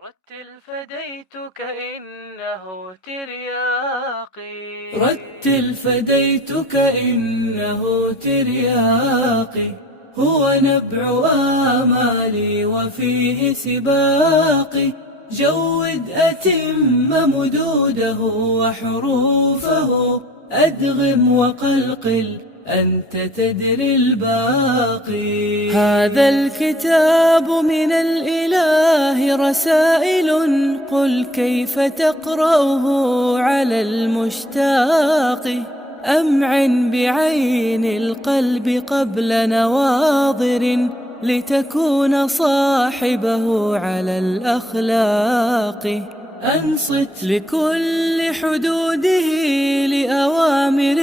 رتل فديتك إنه ترياقي، رتل فديتك إنه ترياقي، هو نبع آمالي وفيه سباقي. جود أتم مدوده وحروفه، أدغم وقلقل أنت تدري الباقي. هذا الكتاب من الإله رسائل، قل كيف تقرأه على المشتاق. أمعن بعين القلب قبل نواظر، لتكون صاحبه على الأخلاق. أنصت لكل حدوده لأوامر،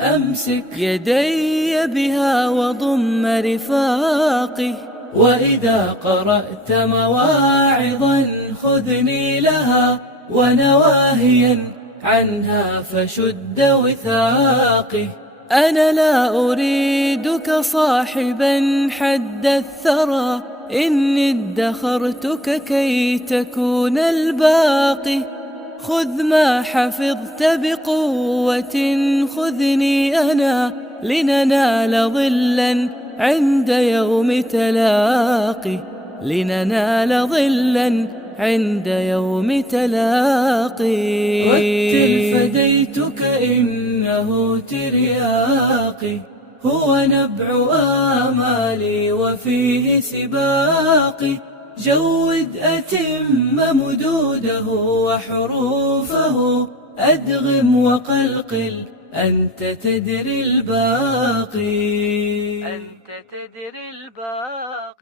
أمسك يدي بها وضم رفاقي. وإذا قرأت مواعظا خذني لها، ونواهيا عنها فشد وثاقي. أنا لا أريدك صاحبا حد الثرى، إني ادخرتك كي تكون الباقي. خذ ما حفظت بقوة، خذني أنا لننال ظلا عند يوم تلاقي. لننال ظلا عند يوم تلاقي. رتل فديتك إنه ترياقي، هو نبع آمالي وفيه سباقي. جود أتم مدوده وحروفه، أدغم وقلقل أنت تدري الباقي. أنت تدري الباقي.